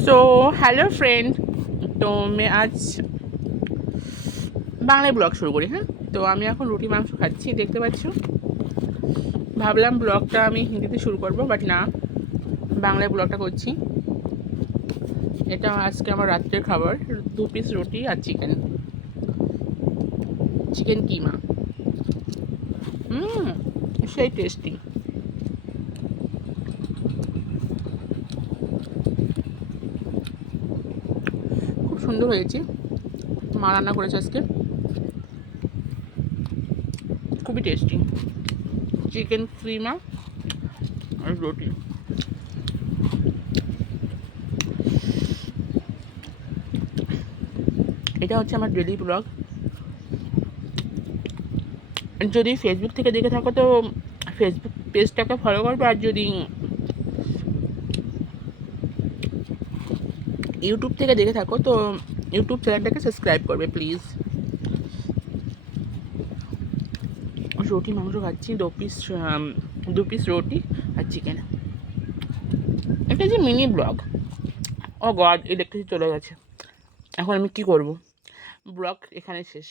So hello friend তো मैं আজ বাংলায় ব্লগ শুরু করি হ্যাঁ তো আমি এখন রুটি মাংস খাচ্ছি দেখতে পাচ্ছ ভাবলাম ব্লগটা আমি হিন্দিতে শুরু করব বাট না বাংলায় ব্লগটা করছি এটা আজকে আমার রাত্রের খাবার দু পিস রুটি আর চিকেন চিকেন কিমা হুম সেই টেস্টি সুন্দর হয়েছে। মা রান্না করেছে আজকে। খুবই টেস্টি চিকেন কিমা আর রুটি। এটা হচ্ছে আমার ডেলি ব্লগ যদি ফেসবুক থেকে দেখে থাকো তো ফেসবুক পেজটাকে ফলো করবে আর যদি ইউটিউব থেকে দেখে থাকো, তো ইউটিউব চ্যানেলটাকে সাবস্ক্রাইব করবে প্লিজ রুটি, মাংস খাচ্ছি, দু পিস দু পিস রুটি আর চিকেন এটা যে মিনি ব্লগ ও গড ইলেকট্রিসিটি চলে গেছে। এখন আমি কি করব? ব্লগ এখানে শেষ।